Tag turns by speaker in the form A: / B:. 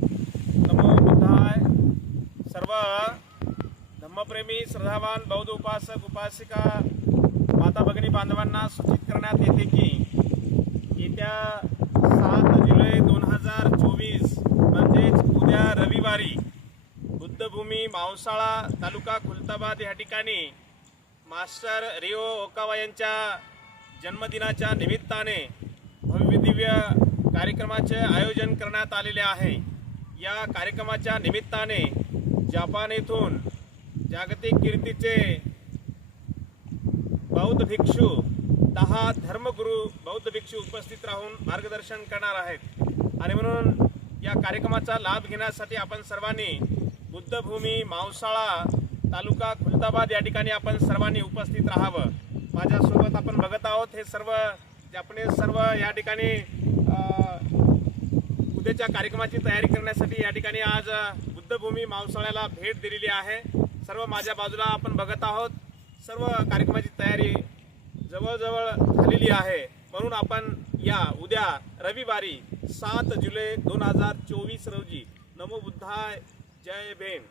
A: नमो सर्व धम्मप्रेमी श्रद्धावान बौद्ध उपासक उपासिका माता भगिनी बांधवांना सूचित करण्यात येते की येत्या सात जुलै दोन हजार चोवीस म्हणजेच उद्या रविवारी बुद्धभूमी मावसाळा तालुका खुलताबाद या ठिकाणी मास्टर रिओ ओकावा यांच्या जन्मदिनाच्या निमित्ताने भव्यदिव्य कार्यक्रमाचे आयोजन करण्यात आलेले आहे. या कार्यक्रमाच्या निमित्ताने जापान येथून जागतिक कीर्तीचे बौद्ध भिक्षू दहा धर्मगुरू बौद्ध भिक्षू उपस्थित राहून मार्गदर्शन करणार आहेत. आणि म्हणून या कार्यक्रमाचा लाभ घेण्यासाठी आपण सर्वांनी बुद्धभूमी मावसाळा तालुका खुलताबाद या ठिकाणी आपण सर्वांनी उपस्थित राहावं. माझ्यासोबत आपण बघत आहोत हे सर्व जपनीज सर्व या ठिकाणी उद्याच्या कार्यक्रमाची तयारी करण्यासाठी या ठिकाणी आज बुद्धभूमी मावसाळ्याला भेट दिलेली आहे. सर्व माझ्या बाजूला आपण बघत आहोत. सर्व कार्यक्रमाची तयारी जवळजवळ झालेली आहे. म्हणून आपण या उद्या रविवारी सात जुलै दोन हजार चोवीस रोजी नमो बुद्धाय जय भीम.